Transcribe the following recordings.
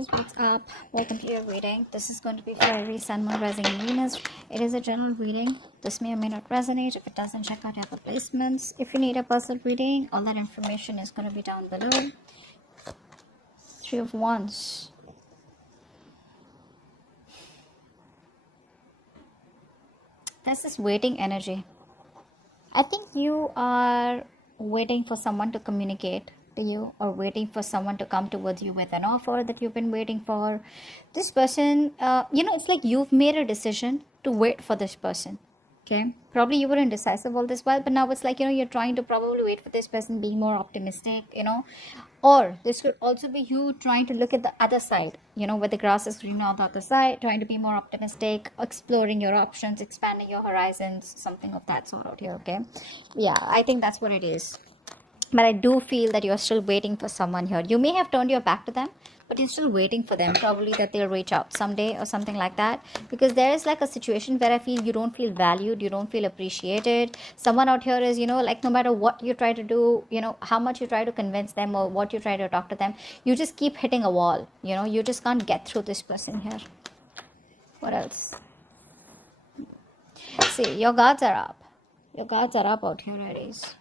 Aries, what's up? Welcome to your reading. This is going to be for Aries, Sun, Moon, Rising, and Venus. It is a general reading. This may or may not resonate. If it doesn't, check out your other placements. If you need a personal reading, all that information is going to be down below. Three of Wands. There's this waiting energy. I think you are waiting for someone to communicate to you, or waiting for someone to come towards you with an offer that you've been waiting for. This person, it's like you've made a decision to wait for this person. Okay, probably you were indecisive all this while, but now it's like, you're trying to probably wait for this person, being more optimistic, or this could also be you trying to look at the other side, where the grass is greener on the other side, trying to be more optimistic, exploring your options, expanding your horizons, something of that sort out here. Okay, yeah, I think that's what it is. But I do feel that you're still waiting for someone here. You may have turned your back to them, but you're still waiting for them. Probably that they'll reach out someday or something like that. Because there is like a situation where I feel you don't feel valued, you don't feel appreciated. Someone out here is, like no matter what you try to do, how much you try to convince them or what you try to talk to them, you just keep hitting a wall. You just can't get through this person here. What else? See, your guards are up. Your guards are up out here, Aries.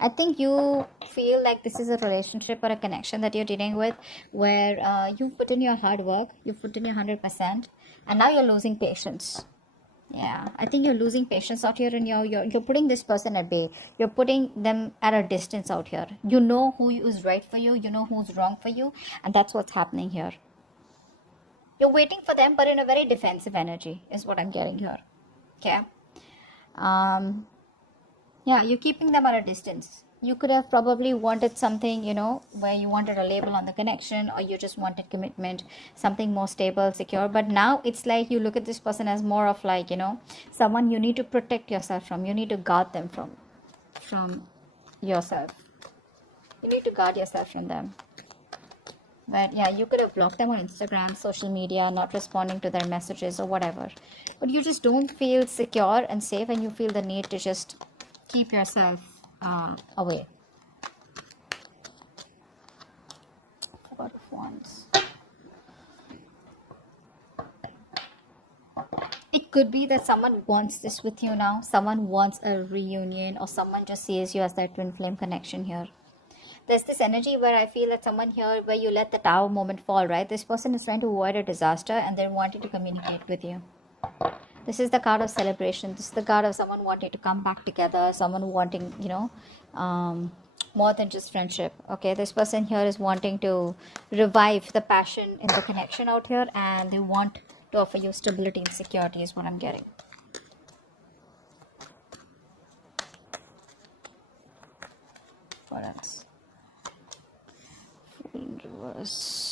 I think you feel like this is a relationship or a connection that you're dealing with where you've put in your hard work, you've put in your 100%, and now you're losing patience. Yeah, I think you're losing patience out here, and you're putting this person at bay. You're putting them at a distance out here. You know who is right for you, you know who's wrong for you, and that's what's happening here. You're waiting for them, but in a very defensive energy is what I'm getting here. Okay. Yeah, you're keeping them at a distance. You could have probably wanted something, where you wanted a label on the connection, or you just wanted commitment, something more stable, secure. But now it's like you look at this person as more of like, someone you need to protect yourself from. You need to guard them from yourself. You need to guard yourself from them. But yeah, you could have blocked them on Instagram, social media, not responding to their messages or whatever. But you just don't feel secure and safe, and you feel the need to just keep yourself away. Four of Wands. It could be that someone wants this with you now. Someone wants a reunion, or someone just sees you as their twin flame connection here. There's this energy where I feel that someone here, where you let the tower moment fall, right? This person is trying to avoid a disaster, and they're wanting to communicate with you. This is the card of celebration. This is the card of someone wanting to come back together, someone wanting, more than just friendship. Okay, this person here is wanting to revive the passion in the connection out here, and they want to offer you stability and security is what I'm getting. What else? In reverse.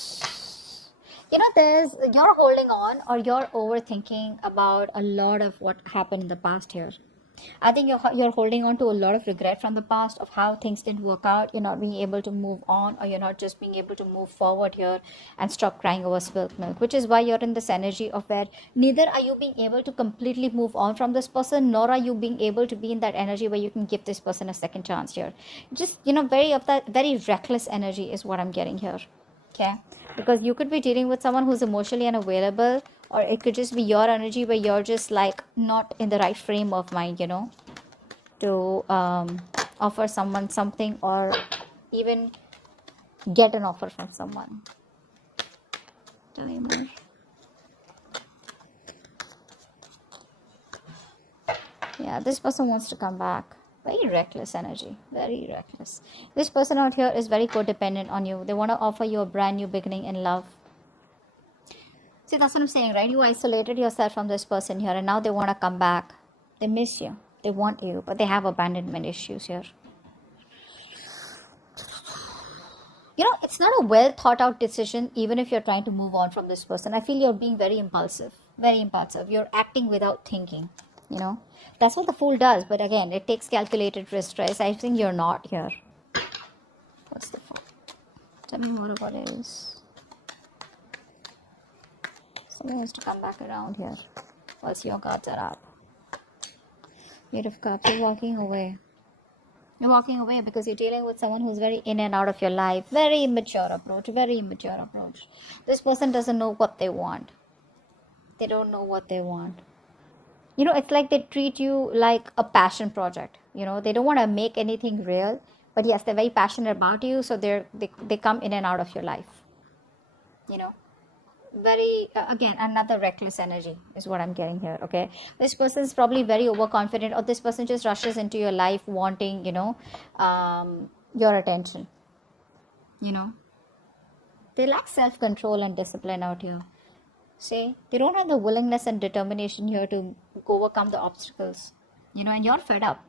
You're holding on, or you're overthinking about a lot of what happened in the past here. I think you're holding on to a lot of regret from the past of how things didn't work out. You're not being able to move on, or you're not just being able to move forward here and stop crying over spilled milk, which is why you're in this energy of where neither are you being able to completely move on from this person, nor are you being able to be in that energy where you can give this person a second chance here. Just, very reckless energy is what I'm getting here. Okay, because you could be dealing with someone who's emotionally unavailable, or it could just be your energy where you're just like not in the right frame of mind, to offer someone something, or even get an offer from someone. Tell me more. Yeah, this person wants to come back. Very reckless energy. Very reckless. This person out here is very codependent on you. They want to offer you a brand new beginning in love. See, that's what I'm saying, right? You isolated yourself from this person here, and now they want to come back. They miss you. They want you, but they have abandonment issues here. It's not a well thought out decision, even if you're trying to move on from this person. I feel you're being very impulsive. Very impulsive. You're acting without thinking. That's what the Fool does, but again, it takes calculated risk, right? I think you're not here. What's the Fool? Tell me more about it. Someone has to come back around here. Once your cards are up. Eight of Cups, you're walking away. You're walking away because you're dealing with someone who's very in and out of your life. Very immature approach. Very immature approach. This person doesn't know what they want. They don't know what they want. You know, it's like they treat you like a passion project. You know, they don't want to make anything real. But yes, they're very passionate about you. So they come in and out of your life. You know. Very again, another reckless energy is what I'm getting here. Okay, this person is probably very overconfident, or this person just rushes into your life wanting, you know, your attention. You know, they lack self-control and discipline out here. See, they don't have the willingness and determination here to overcome the obstacles. You know, and you're fed up.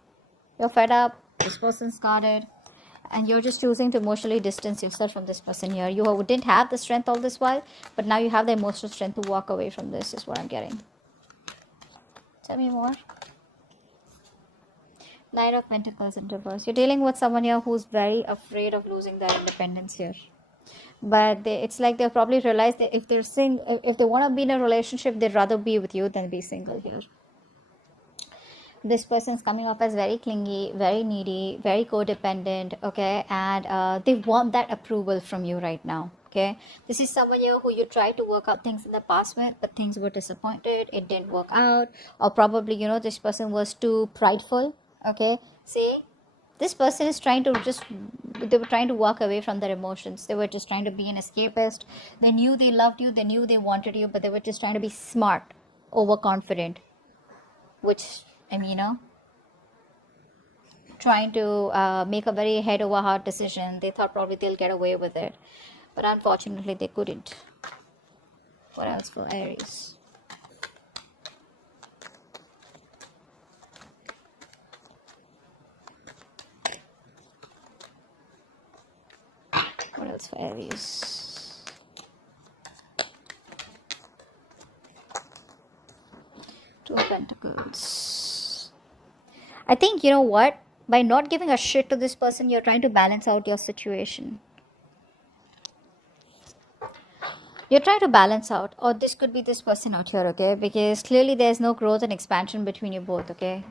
You're fed up. This person's guarded. And you're just choosing to emotionally distance yourself from this person here. You didn't have the strength all this while, but now you have the emotional strength to walk away from this, is what I'm getting. Tell me more. Knight of Pentacles in reverse. You're dealing with someone here who's very afraid of losing their independence here. But it's like they'll probably realize that if they want to be in a relationship, they'd rather be with you than be single here. This person's coming off as very clingy, very needy, very codependent, okay, and they want that approval from you right now, okay. This is someone here who you tried to work out things in the past with, but things were disappointed, it didn't work out, or probably, you know, this person was too prideful, okay. See, this person is trying to they were trying to walk away from their emotions. They were just trying to be an escapist. They knew they loved you, they knew they wanted you, but they were just trying to be smart, overconfident, which, I mean, you know, trying to make a very head over heart decision. They thought probably they'll get away with it, but unfortunately they couldn't. What else for Aries? What else for Aries? Two of Pentacles. I think, you know what? By not giving a shit to this person, you're trying to balance out your situation. You're trying to balance out, or this could be this person out here, okay? Because clearly there's no growth and expansion between you both, okay?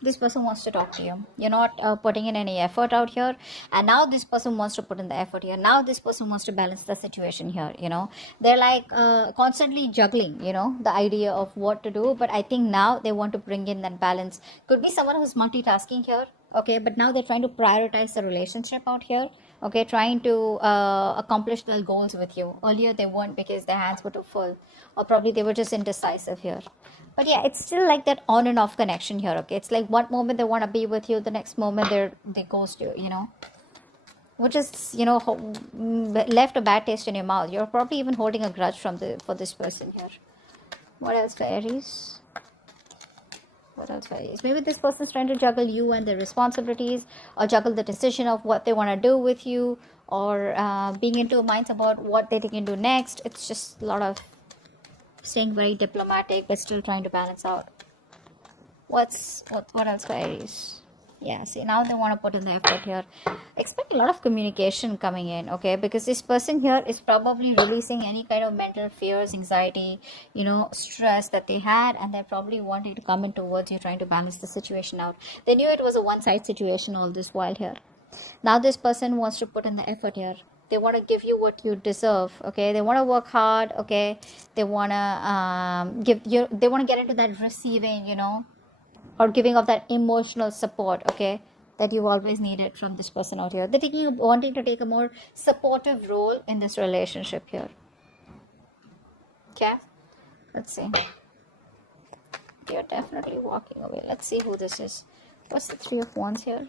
This person wants to talk to you. You're not putting in any effort out here, and now this person wants to put in the effort here. Now this person wants to balance the situation here, you know. They're like constantly juggling, you know, the idea of what to do, but I think now they want to bring in that balance. Could be someone who's multitasking here, okay, but now they're trying to prioritize the relationship out here, okay, trying to accomplish their goals with you. Earlier they weren't because their hands were too full, or probably they were just indecisive here. But yeah, it's still like that on and off connection here, okay? It's like one moment they want to be with you, the next moment they ghost you, you know? Which is, you know, left a bad taste in your mouth. You're probably even holding a grudge for this person here. What else for Aries? What else for Aries? Maybe this person's trying to juggle you and their responsibilities, or juggle the decision of what they want to do with you, or being into minds about what they can do next. It's just a lot of staying very diplomatic but still trying to balance out. What else for Aries? Yeah, see, now they want to put in the effort here. Expect a lot of communication coming in, okay, because this person here is probably releasing any kind of mental fears, anxiety, you know, stress that they had, and they're probably wanting to come in towards you, trying to balance the situation out. They knew it was a one-side situation all this while here. Now this person wants to put in the effort here. They want to give you what you deserve, okay? They want to work hard, okay? They want to they want to get into that receiving, you know, or giving of that emotional support, okay, that you've always needed from this person out here. They're wanting to take a more supportive role in this relationship here. Okay, let's see. They're definitely walking away. Let's see who this is. What's the Three of Wands here?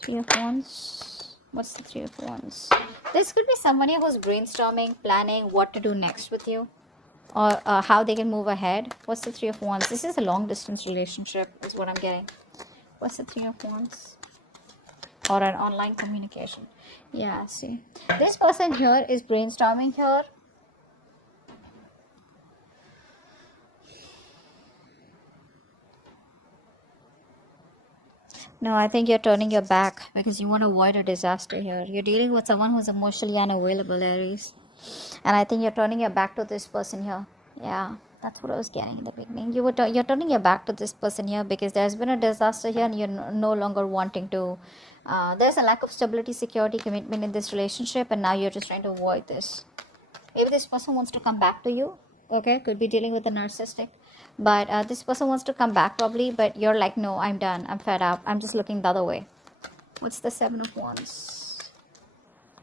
Three of Wands. What's the Three of Wands? This could be somebody who's brainstorming, planning what to do next with you, or how they can move ahead. What's the Three of Wands? This is a long distance relationship is what I'm getting. What's the Three of Wands? Or an online communication. Yeah, see, this person here is brainstorming here. No, I think you're turning your back because you want to avoid a disaster here. You're dealing with someone who's emotionally unavailable, Aries. And I think you're turning your back to this person here. Yeah. That's what I was getting in the beginning. You're turning your back to this person here because there's been a disaster here, and you're no longer wanting to. There's a lack of stability, security, commitment in this relationship, and now you're just trying to avoid this. Maybe this person wants to come back to you. Okay, could be dealing with a narcissistic, but this person wants to come back probably. But you're like, no, I'm done. I'm fed up. I'm just looking the other way. What's the Seven of Wands?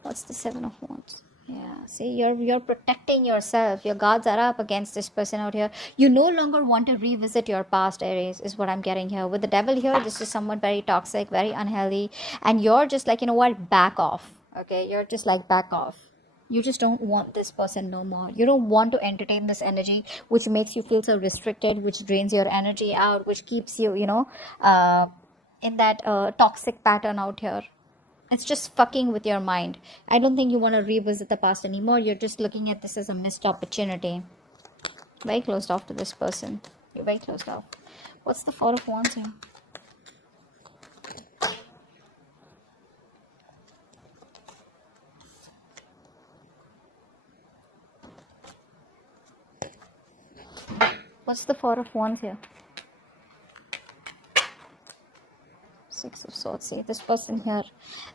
What's the Seven of Wands? Yeah, see, you're protecting yourself. Your guards are up against this person out here. You no longer want to revisit your past, Aries, is what I'm getting here. With the devil here, this is someone very toxic, very unhealthy, and you're just like, you know what, back off. Okay, you're just like, back off. You just don't want this person no more. You don't want to entertain this energy, which makes you feel so restricted, which drains your energy out, which keeps you, in that toxic pattern out here. It's just fucking with your mind. I don't think you want to revisit the past anymore. You're just looking at this as a missed opportunity. Very closed off to this person. You're very closed off. What's the Four of Wands here? What's the Four of Wands here? Six of Swords. See, this person here,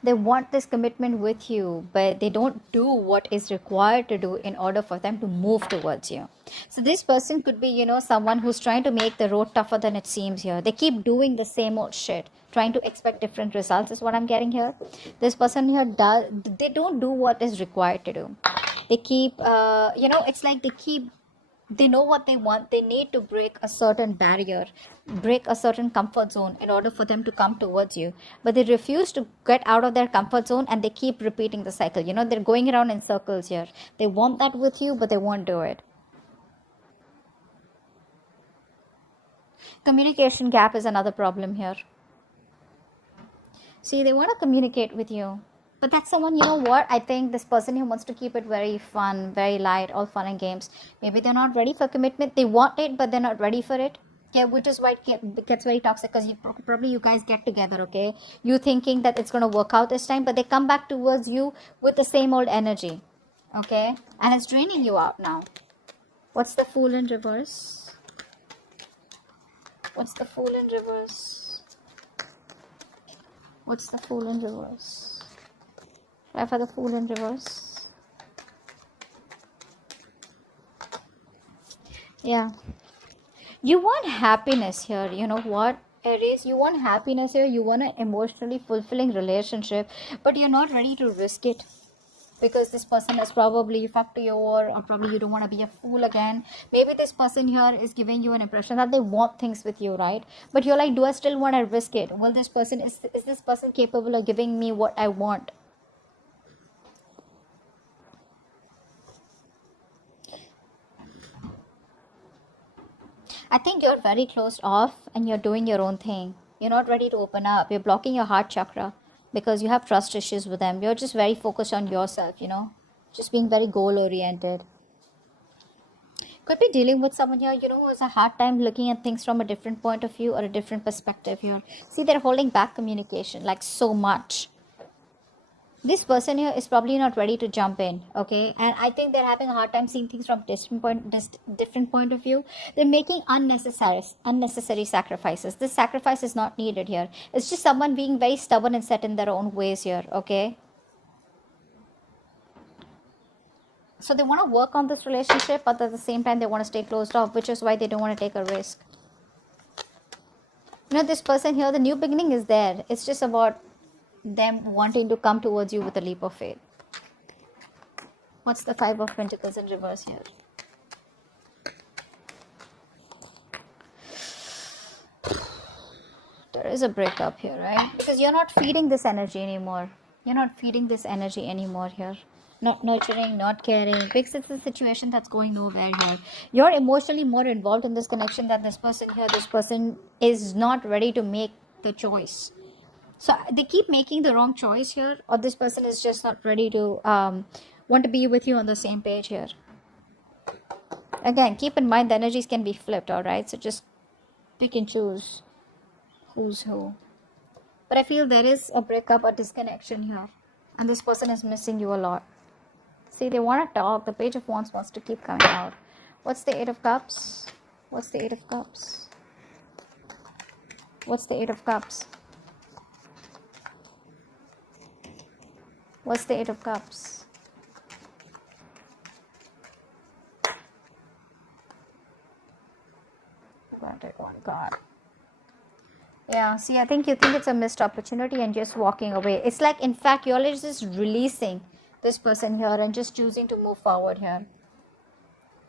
they want this commitment with you, but they don't do what is required to do in order for them to move towards you. So this person could be, someone who's trying to make the road tougher than it seems here. They keep doing the same old shit, trying to expect different results is what I'm getting here. This person here, they don't do what is required to do. They keep, it's like they know what they want. They need to break a certain barrier, break a certain comfort zone in order for them to come towards you. But they refuse to get out of their comfort zone, and they keep repeating the cycle. They're going around in circles here. They want that with you, but they won't do it. Communication gap is another problem here. See, they want to communicate with you. But that's someone, I think this person who wants to keep it very fun, very light, all fun and games. Maybe they're not ready for commitment. They want it, but they're not ready for it. Okay, which is why it gets very toxic, because probably you guys get together, okay? You thinking that it's going to work out this time, but they come back towards you with the same old energy, okay? And it's draining you out now. What's the Fool in reverse? What's the Fool in reverse? What's the Fool in reverse? Try for the Fool in reverse. Yeah. You want happiness here. You know what, Aries? You want happiness here. You want an emotionally fulfilling relationship. But you're not ready to risk it. Because this person has probably fucked you over. Or probably you don't want to be a fool again. Maybe this person here is giving you an impression that they want things with you, right? But you're like, do I still want to risk it? Well, is this person capable of giving me what I want? I think you're very closed off and you're doing your own thing. You're not ready to open up. You're blocking your heart chakra because you have trust issues with them. You're just very focused on yourself, just being very goal oriented. Could be dealing with someone here, who has a hard time looking at things from a different point of view or a different perspective here. See, they're holding back communication like so much. This person here is probably not ready to jump in, okay? And I think they're having a hard time seeing things from different point of view. They're making unnecessary sacrifices. This sacrifice is not needed here. It's just someone being very stubborn and set in their own ways here, okay? So they want to work on this relationship, but at the same time they want to stay closed off, which is why they don't want to take a risk. This person here, the new beginning is there. It's just about them wanting to come towards you with a leap of faith. What's the Five of Pentacles in reverse here? There is a breakup here, right? Because you're not feeding this energy anymore. You're not feeding this energy anymore here. Not nurturing, not caring. Because it's a situation that's going nowhere here. You're emotionally more involved in this connection than this person here. This person is not ready to make the choice. So they keep making the wrong choice here, or this person is just not ready to want to be with you on the same page here. Again, keep in mind the energies can be flipped, alright? So just pick and choose who's who. But I feel there is a breakup, a disconnection here. And this person is missing you a lot. See, they want to talk. The Page of Wands wants to keep coming out. What's the Eight of Cups? What's the Eight of Cups? What's the Eight of Cups? What's the Eight of Cups? One card. Yeah, see, I think you think it's a missed opportunity and just walking away. It's like, in fact, you're just releasing this person here and just choosing to move forward here.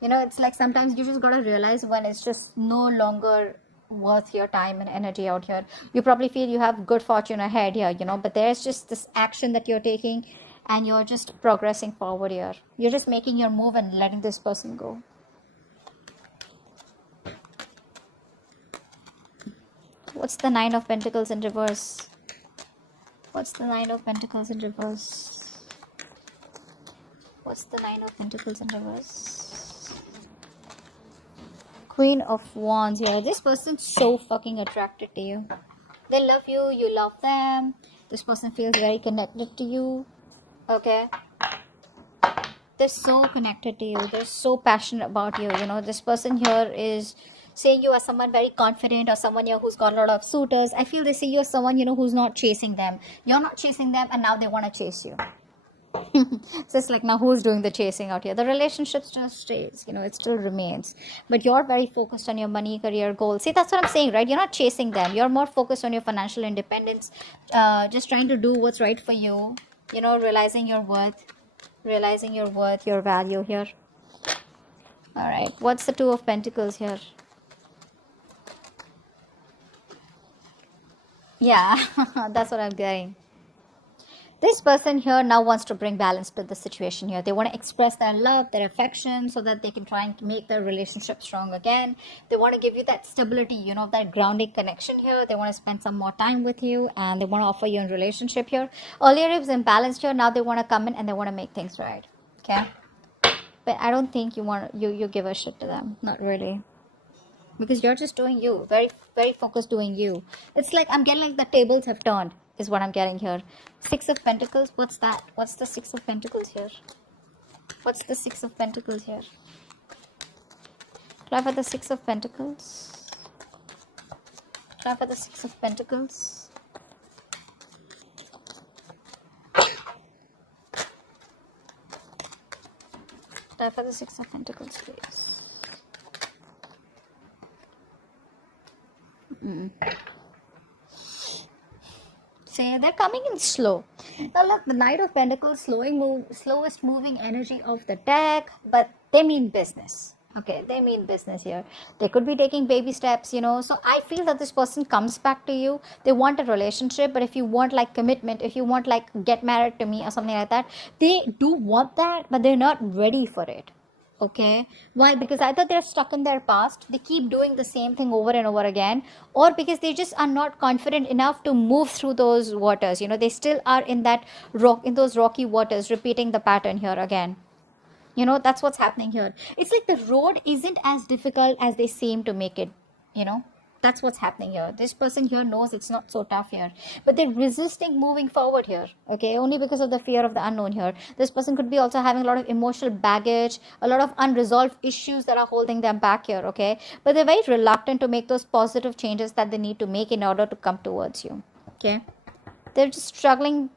You know, it's like sometimes you just got to realize when it's just no longer worth your time and energy out here. You probably feel you have good fortune ahead here, you know, but there's just this action that you're taking and you're just progressing forward here. You're just making your move and letting this person go. What's the Nine of Pentacles in reverse? What's the Nine of Pentacles in reverse? What's the Nine of Pentacles in reverse? Queen of Wands here. This person's so fucking attracted to you. They love you. You love them. This person feels very connected to you. Okay? They're so connected to you. They're so passionate about you. You know, this person here is saying you as someone very confident or someone here who's got a lot of suitors. I feel they see you as someone, you know, who's not chasing them. You're not chasing them and now they want to chase you. So it's like, now who's doing the chasing out here? The relationship still stays, you know, it still remains. But you're very focused on your money, career, goals. See, that's what I'm saying, right? You're not chasing them. You're more focused on your financial independence. Just trying to do what's right for you. You know, realizing your worth. Realizing your worth, your value here. Alright, what's the Two of Pentacles here? Yeah, that's what I'm getting. This person here now wants to bring balance to the situation here. They want to express their love, their affection, so that they can try and make their relationship strong again. They want to give you that stability, you know, that grounding connection here. They want to spend some more time with you and they want to offer you a relationship here. Earlier it was imbalanced here. Now they want to come in and they want to make things right. Okay? But I don't think you give a shit to them. Not really. Because you're just doing you. Very, very focused doing you. It's like I'm getting like the tables have turned. Is what I'm getting here. Six of Pentacles. What's that? What's the Six of Pentacles here? What's the Six of Pentacles here? Try for the Six of Pentacles. Try for the Six of Pentacles. Try for the Six of Pentacles, please. Say they're coming in slow. Now look, the Knight of Pentacles, slowest moving energy of the deck, but they mean business. Okay, they mean business here. They could be taking baby steps, you know. So I feel that this person comes back to you. They want a relationship, but if you want like commitment, if you want like get married to me or something like that, they do want that, but they're not ready for it. Okay, why? Because either they're stuck in their past, they keep doing the same thing over and over again, or because they just are not confident enough to move through those waters. You know, they still are in that those rocky waters, repeating the pattern here again. You know, that's what's happening here. It's like the road isn't as difficult as they seem to make it. You know, that's what's happening here. This person here knows it's not so tough here, but they're resisting moving forward here. Okay, only because of the fear of the unknown here. This person could be also having a lot of emotional baggage, a lot of unresolved issues that are holding them back here. Okay, but they're very reluctant to make those positive changes that they need to make in order to come towards you. Okay, they're just struggling.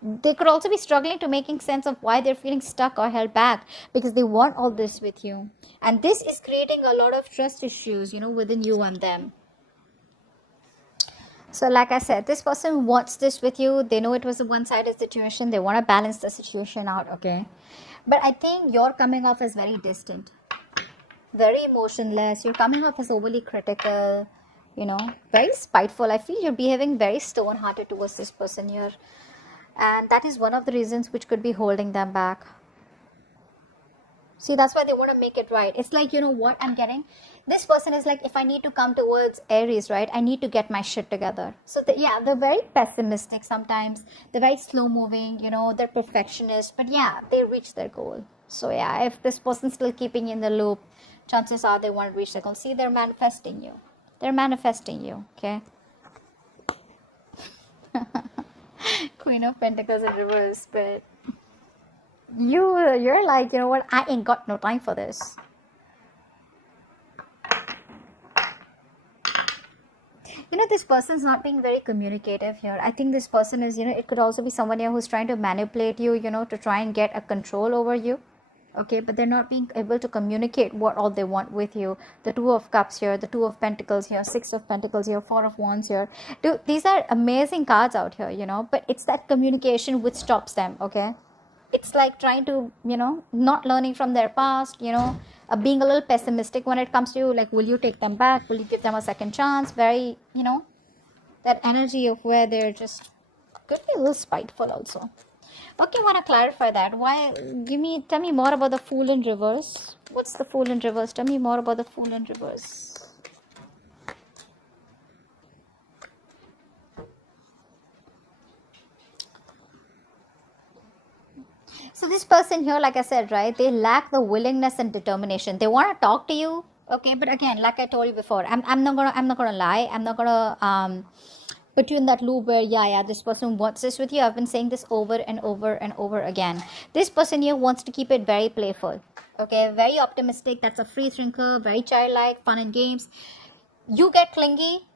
They could also be struggling to making sense of why they're feeling stuck or held back, because they want all this with you, and this is creating a lot of trust issues, you know, within you and them. So like I said, this person wants this with you. They know it was a one-sided situation. They want to balance the situation out. Okay, but I think you're coming off as very distant, very emotionless. You're coming off as overly critical, you know, very spiteful. I feel you're behaving very stone-hearted towards this person here. And that is one of the reasons which could be holding them back. See, that's why they want to make it right. It's like, you know what I'm getting? This person is like, if I need to come towards Aries, right, I need to get my shit together. So, yeah, they're very pessimistic sometimes. They're very slow-moving, you know, they're perfectionists. But, yeah, they reach their goal. So, yeah, if this person's still keeping you in the loop, chances are they won't reach their goal. See, they're manifesting you. They're manifesting you, okay? Queen of Pentacles in reverse, but You're like, you know what, I ain't got no time for this. This person's not being very communicative here. I think this person is, it could also be someone here who's trying to manipulate you, to try and get a control over you. Okay, but they're not being able to communicate what all they want with you. The Two of Cups here, the Two of Pentacles here, Six of Pentacles here, Four of Wands here. Dude, these are amazing cards out here, but it's that communication which stops them. Okay, it's like trying to, not learning from their past, being a little pessimistic when it comes to you, like, will you take them back, will you give them a second chance? Very, that energy of where they're just could be a little spiteful also. Okay, I want to clarify that. Why? Tell me more about the Fool in reverse. What's the Fool in reverse? Tell me more about the Fool in reverse. So this person here, like I said, right, they lack the willingness and determination. They want to talk to you, okay, but again, like I told you before, I'm not gonna lie. I'm not gonna put you in that loop where this person wants this with you. I've been saying this over and over and over again. This person here wants to keep it very playful, okay, very optimistic. That's a free thinker, very childlike, fun and games. You get clingy,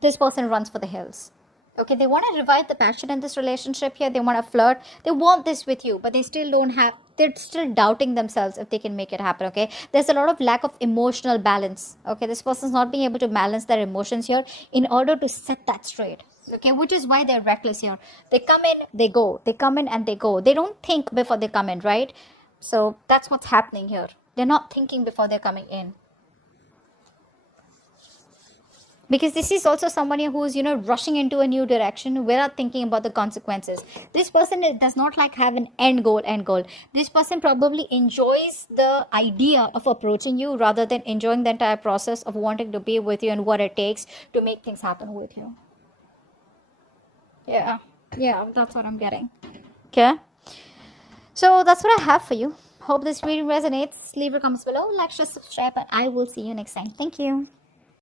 this person runs for the hills. Okay, they want to revive the passion in this relationship here. They want to flirt. They want this with you, but they still don't have, they're still doubting themselves if they can make it happen. Okay, there's a lot of lack of emotional balance. Okay, this person's not being able to balance their emotions here in order to set that straight. Okay, which is why they're reckless here. They come in, they go. They come in and they go. They don't think before they come in, right? So that's what's happening here. They're not thinking before they're coming in. Because this is also someone who's, rushing into a new direction without thinking about the consequences. This person does not like have an end goal. This person probably enjoys the idea of approaching you rather than enjoying the entire process of wanting to be with you and what it takes to make things happen with you. Yeah, that's what I'm getting. Okay, so that's what I have for you. Hope this reading resonates. Leave your comments below, like, share, subscribe, and I will see you next time. Thank you.